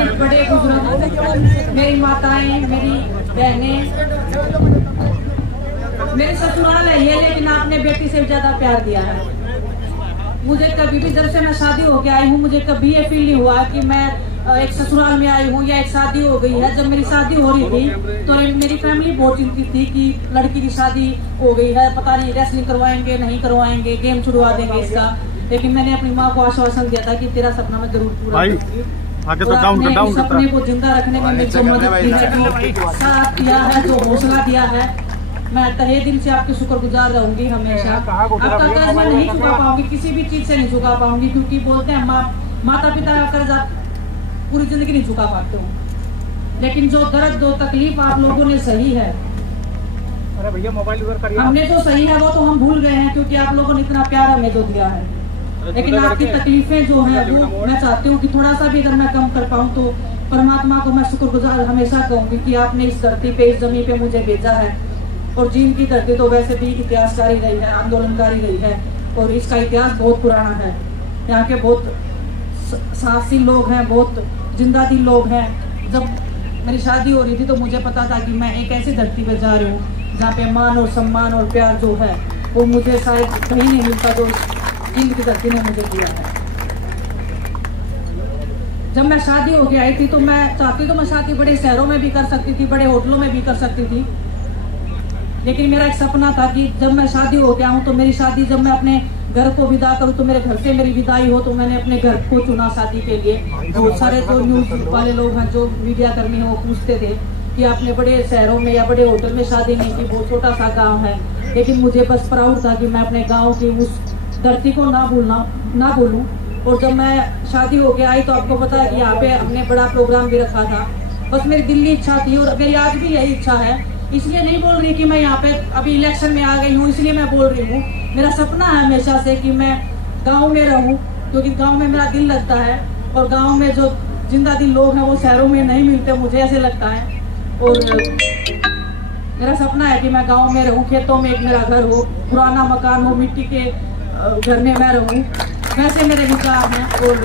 मेरे बड़े बुजुर्ग, मेरी माताएं, मेरी बहनें, मेरे ससुराल है ये, लेकिन आपने बेटी से ज्यादा प्यार दिया है मुझे। कभी भी जब से मैं शादी होके आई हूँ, मुझे कभी ये फील नहीं हुआ कि मैं एक ससुराल में आई हूँ या एक शादी हो गई है। जब मेरी शादी हो रही थी तो मेरी फैमिली बहुत चिंतित थी कि लड़की की शादी हो गई है, पता नहीं रेसलिंग करवाएंगे नहीं करवाएंगे, गेम छुड़वा देंगे इसका। लेकिन मैंने अपनी माँ को आश्वासन दिया था कि तेरा सपना मैं जरूर पूरा करूंगी। आगे तो डाउन सपने को जिंदा रखने में मेरी जो मदद की है, जो साथ दिया है, जो हौसला दिया है, मैं तहे दिल से आपकी शुक्रगुजार रहूंगी हमेशा। आपका कर्ज मैं नहीं चुका पाऊंगी, किसी भी चीज से नहीं चुका पाऊंगी, क्योंकि बोलते हैं माता पिता का कर्ज आप पूरी जिंदगी नहीं चुका पाते हो। लेकिन जो दर्द, जो तकलीफ आप लोगों ने सही है, अरे भैया मोबाइल उधर करिए, हमने जो सही है वो तो हम भूल गए हैं, क्योंकि आप लोगों ने इतना प्यार हमें जो दिया है। लेकिन आपकी तकलीफें जो है वो मैं चाहती हूँ कि थोड़ा सा भी अगर मैं कम कर पाऊँ तो परमात्मा को मैं शुक्रगुजार हमेशा कहूंगी कि आपने इस धरती पे, इस जमीन पे मुझे भेजा है। और जीन की धरती तो वैसे भी इतिहासकारी रही है, आंदोलनकारी रही है, और इसका इतिहास बहुत पुराना है। यहाँ के बहुत साहसी लोग हैं, बहुत जिंदा दिल लोग हैं। जब मेरी शादी हो रही थी तो मुझे पता था कि मैं एक ऐसी धरती पे जा रही हूँ जहाँ पे मान और सम्मान और प्यार जो है वो मुझे शायद कहीं नहीं मिलता, जो जीन की धरती ने मुझे दिया है। जब मैं शादी होके आई थी तो मैं चाहती तो मैं शादी बड़े शहरों में भी कर सकती थी, बड़े होटलों में भी कर सकती थी। लेकिन मेरा एक सपना था कि जब मैं शादी हो गया हूँ तो मेरी शादी, जब मैं अपने घर को विदा करूँ तो मेरे घर से मेरी विदाई हो, तो मैंने अपने घर को चुना शादी के लिए। बहुत सारे जो न्यूज वाले लोग हैं, जो मीडिया कर्मी हैं, वो पूछते थे कि आपने बड़े शहरों में या बड़े होटल में शादी नहीं की, बहुत छोटा सा गाँव है। लेकिन मुझे बस प्राउड था कि मैं अपने गाँव की उस धरती को ना भूलूं। और जब मैं शादी होके आई तो आपको पता है कि यहाँ पे हमने बड़ा प्रोग्राम भी रखा था। बस मेरी दिल की इच्छा थी, और मेरी आज भी यही इच्छा है। इसलिए नहीं बोल रही कि मैं यहाँ पे अभी इलेक्शन में आ गई हूँ, इसलिए मैं बोल रही हूँ। मेरा सपना है हमेशा से कि मैं गांव में रहूँ, क्योंकि गांव में मेरा दिल लगता है, और गांव में जो जिंदा दिल लोग हैं वो शहरों में नहीं मिलते, मुझे ऐसे लगता है। और मेरा सपना है कि मैं गांव में रहूँ, खेतों में एक मेरा घर हो, पुराना मकान हो, मिट्टी के घर में मैं रहूँ, वैसे मेरे विचार हैं। और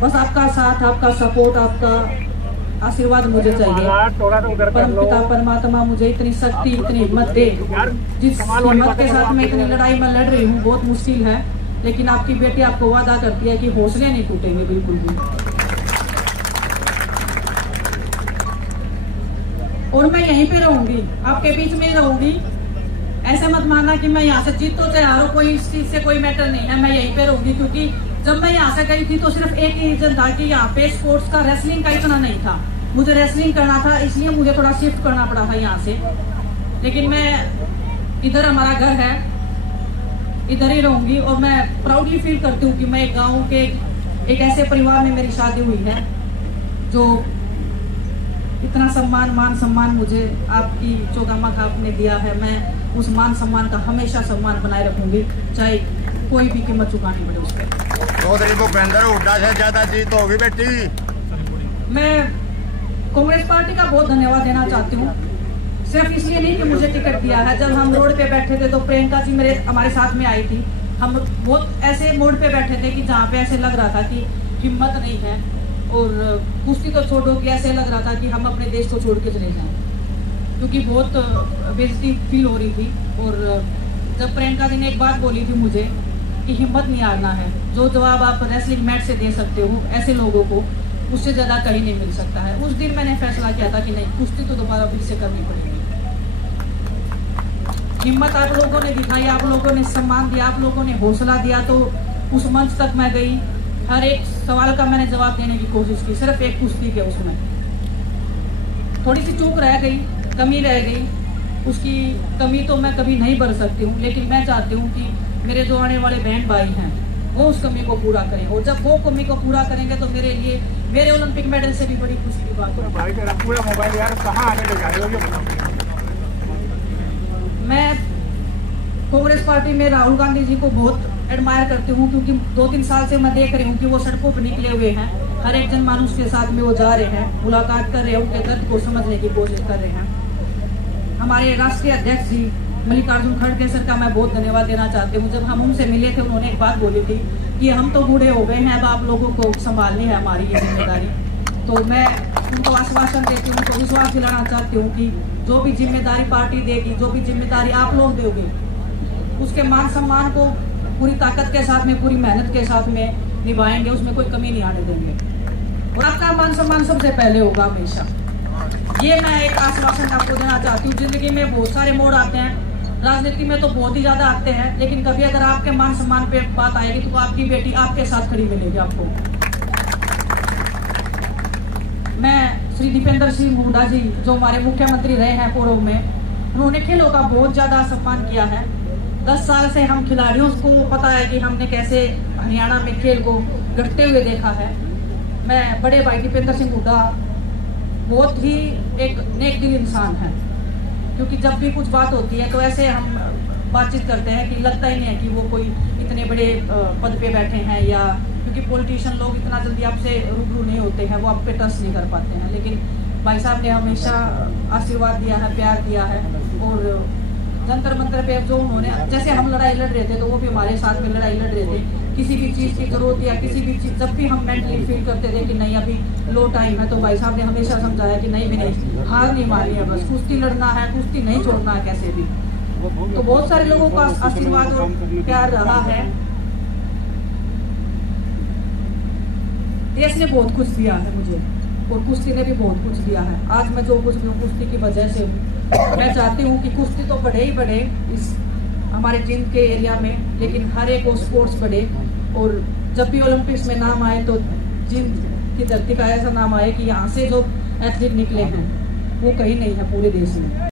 बस आपका साथ, आपका सपोर्ट, आपका आशीर्वाद मुझे चाहिए। परमपिता परमात्मा मुझे इतनी शक्ति, इतनी हिम्मत दे। जिस हिम्मत के साथ मैं इतनी लड़ाई में लड़ रही हूँ, बहुत मुश्किल है, लेकिन आपकी बेटी आपको वादा करती है कि हौसले नहीं टूटेंगे बिल्कुल भी। और मैं यहीं पे रहूंगी, आपके बीच में ही रहूंगी। ऐसे मत मानना कि मैं यहाँ से जीतो चाहे हारो, कोई इस चीज से कोई मैटर नहीं है। मैं यहीं पे रहूंगी, क्योंकि जब मैं यहाँ से गई थी तो सिर्फ एक ही रीजन था कि यहाँ पे स्पोर्ट्स का, रेसलिंग का इतना नहीं था। मुझे रेसलिंग करना था, इसलिए मुझे थोड़ा शिफ्ट करना पड़ा था यहाँ से। लेकिन मैं इधर, हमारा घर है, इधर ही रहूंगी। और मैं प्राउडली फील करती हूँ कि मैं एक गाँव के एक ऐसे परिवार में मेरी शादी हुई है, जो इतना सम्मान, मान सम्मान मुझे आपकी चौगामा आपने दिया है। मैं उस मान सम्मान का हमेशा सम्मान बनाए रखूंगी, चाहे कोई भी कीमत चुकानी पड़े उस पर। ज्यादा जीत होगी बेटी। मैं कांग्रेस पार्टी का बहुत धन्यवाद देना चाहती हूँ, सिर्फ इसलिए नहीं कि मुझे टिकट दिया है। जब हम रोड पे बैठे थे तो प्रियंका जी हमारे साथ में आई थी। हम बहुत ऐसे मोड पे बैठे थे कि जहाँ पे ऐसे लग रहा था कि हिम्मत नहीं है, और कुश्ती तो छोड़ो कि ऐसे लग रहा था कि हम अपने देश को छोड़ के चले जाएं, क्योंकि बहुत बेइज्जती फील हो रही थी। और जब प्रियंका जी ने एक बात बोली थी मुझे कि हिम्मत नहीं हारना है, जो जवाब आप रेसलिंग मैट से दे सकते हो ऐसे लोगों को, उससे ज्यादा कहीं नहीं मिल सकता है। उस दिन मैंने फैसला किया था कि नहीं, कुश्ती तो दोबारा फिर से करनी पड़ेगी। हिम्मत आप लोगों ने दिखाई, आप लोगों ने सम्मान दिया, आप लोगों ने हौसला दिया, तो उस मंच तक मैं गई। हर एक सवाल का मैंने जवाब देने की कोशिश की, सिर्फ एक कुश्ती के उसमें थोड़ी सी चूक रह गई, कमी रह गई। उसकी कमी तो मैं कभी नहीं भर सकती हूँ, लेकिन मैं चाहती हूँ कि मेरे जो आने वाले बहन भाई हैं वो उस कमी को पूरा करें, और जब वो कमी को पूरा करेंगे तो मेरे लिए, मेरे ओलंपिक मेडल से भी बड़ी खुशी की बात है। भाई तेरा पूरा मोबाइल यार कहाँ आने ले जा रहे हो? मैं कांग्रेस पार्टी में राहुल गांधी जी को बहुत एडमायर करती हूँ, क्योंकि 2-3 साल से मैं देख रही हूँ कि वो सड़कों पर निकले हुए हैं, हर एक जनमानुष के साथ में वो जा रहे हैं, मुलाकात कर रहे हैं, उनके दर्द को समझने की कोशिश कर रहे हैं। हमारे राष्ट्रीय अध्यक्ष जी मल्लिकार्जुन खड़गे सर का मैं बहुत धन्यवाद देना चाहती हूँ। जब हम उनसे मिले थे, उन्होंने एक बात बोली थी कि हम तो बूढ़े हो गए हैं, अब आप लोगों को संभालनी है हमारी ये जिम्मेदारी। तो मैं उनको आश्वासन देती हूँ, उनको विश्वास दिलाना चाहती हूँ कि जो भी जिम्मेदारी पार्टी देगी, जो भी जिम्मेदारी आप लोग दोगे, उसके मान सम्मान को पूरी ताकत के साथ में, पूरी मेहनत के साथ में निभाएंगे, उसमें कोई कमी नहीं आने देंगे। और आपका मान सम्मान सबसे पहले होगा हमेशा। ये मैं एक आश्वासन आपको देना चाहती हूँ। जिंदगी में बहुत सारे मोड़ आते हैं, राजनीति में तो बहुत ही ज्यादा आते हैं, लेकिन कभी अगर आपके मान सम्मान पे बात आएगी तो आपकी बेटी आपके साथ खड़ी मिलेगी आपको। मैं श्री दीपेंद्र सिंह हुड्डा जी, जो हमारे मुख्यमंत्री रहे हैं पूर्व में, उन्होंने खेलों का बहुत ज्यादा सम्मान किया है। 10 साल से हम खिलाड़ियों को पता है कि हमने कैसे हरियाणा में खेल को घटते हुए देखा है। मैं बड़े भाई दीपेंद्र सिंह हुड्डा बहुत ही एक नेक दिल इंसान है, क्योंकि जब भी कुछ बात होती है तो ऐसे हम बातचीत करते हैं कि लगता ही नहीं है कि वो कोई इतने बड़े पद पे बैठे हैं, या क्योंकि पॉलिटिशियन लोग इतना जल्दी आपसे रूबरू नहीं होते हैं, वो आप पे ट्रस्ट नहीं कर पाते हैं। लेकिन भाई साहब ने हमेशा आशीर्वाद दिया है, प्यार दिया है। और जंतर मंतर पे जो उन्होंने, जैसे हम लड़ाई लड़ रहे थे तो वो भी हमारे साथ में लड़ाई लड़ रहे थे। किसी भी चीज़ की जरूरत या किसी भी चीज़, जब भी हम मेंटली फील करते थे कि नहीं अभी लो टाइम है, तो भाई साहब ने हमेशा समझाया कि नहीं भी नहीं, हार नहीं मारनी है, बस कुश्ती लड़ना है, कुश्ती नहीं छोड़ना है कैसे भी। तो बहुत सारे लोगों का आशीर्वाद और प्यार रहा है। देश ने बहुत कुछ दिया है मुझे, और कुश्ती ने भी बहुत कुछ दिया है। आज मैं जो कुछ भी हूँ कुश्ती की वजह से हूँ। मैं चाहती हूँ कि कुश्ती तो बढ़े ही बढ़े इस हमारे जिंद के एरिया में, लेकिन हर एक स्पोर्ट्स बढ़े। और जब भी ओलंपिक्स में नाम आए तो जिंद की धरती का ऐसा नाम आए कि यहाँ से जो एथलीट निकले हैं वो कहीं नहीं है पूरे देश में।